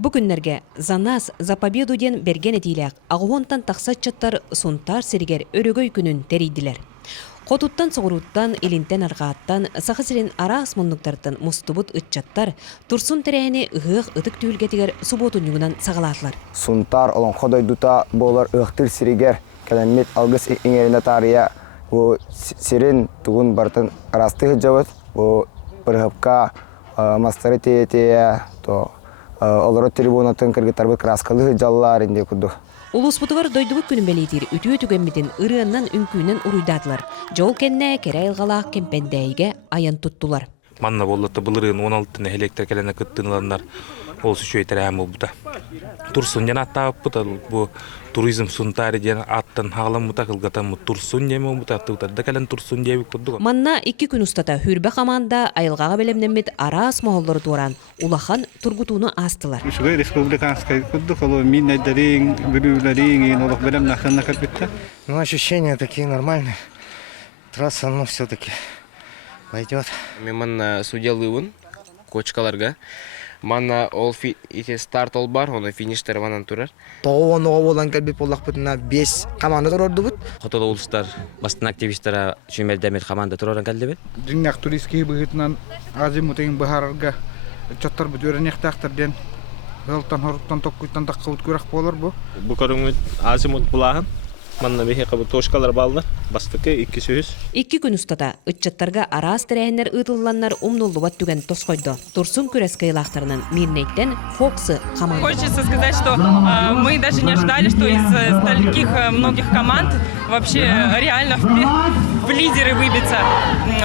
Бу күннерге Занас за победу ден берген этилек агуонтан тақсатчаттар сунтар сиригер өрөгөй күнүн терийдилер. Котуттан соғыруттан, илинтен арғааттан, сақысырен араас мұндықтартын мұстыбыт үтчаттар, турсун терәйіне ұғық ұтық түйілгетігер суботун юңынан сағалатылар. Сунтар олон қодай дута болар ұқтыр сиригер, кәлемет алғыс еңеріне тария, сирен туғын бартын арасты ғыджавыт, бірғыпқа мастары тeye, олары трибунатын кіргітарбы краскалы ғыджалар инде күдді. Улуспутугар дойдубут күнүн белетир үтүө түгенмитин ырыаннан үңкүүнен уруйдатылар. Жол кенне кере ылгалаак кемпендейге аян туттулар. Манна боллатты былырын 16 электр келене кыттыныладар. Ол сүчөйтер әм болбута. Турсун жана аттааппыта бу туризм сунтари жана аттан хагаламмыта кылгатам турсун жеме болбута аттыда келен турсун жеби курдук. Манна 2 күн устата хүрбе каманда айылгага белемнемит арас моголлор туран улахан тургутууну астылар. Шугай республиканская курдук, миннайдарин, бирюларин, олох белем наханна капитта. Ну, ощущения такие нормальные. Трасса, ну, все-таки пойдет. Меманна судьялывын, кочкаларга. Манна ол ите старт ол бар, оны фиништер ванан турар. Тоғуан оғуолан кәлбет болақ бұтына 5 команда тұрорды бұт. Хотода улустар, бастын активистара шүмелдемет команда туроран кәлді бет. Диннақ туристский бұғытынан азимутын бұхарарға чаттар бұт өренектақтардан ғылтан хорыптан тоққыттан таққауыт көрек болар бұ. Бұл көріңіз азимут бұлағын. Манна бехе қабы тошкалар балды. Бастықы 2 сөз. 2 күн устата ытчаттарга арас терәһеннәр ытылланнар умнуллубат түген тосқойды. Турсун күрәскайлақтарынан мирнеттен Фоксы команда. Хочется сказать, что мы даже не ожидали, что из таких многих команд вообще реально в лидеры выбиться.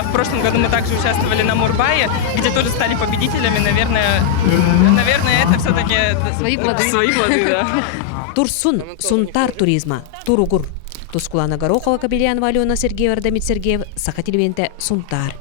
В прошлом году мы также участвовали на Мурбае, где тоже стали победителями. Наверное, это все-таки свои плоды, да. Турсун сунтар туризма Туругур. Тускулана Горохова, Кабельянова, Алена Сергеева, Дамит Сергеев, Саха телевизионте Сунтар.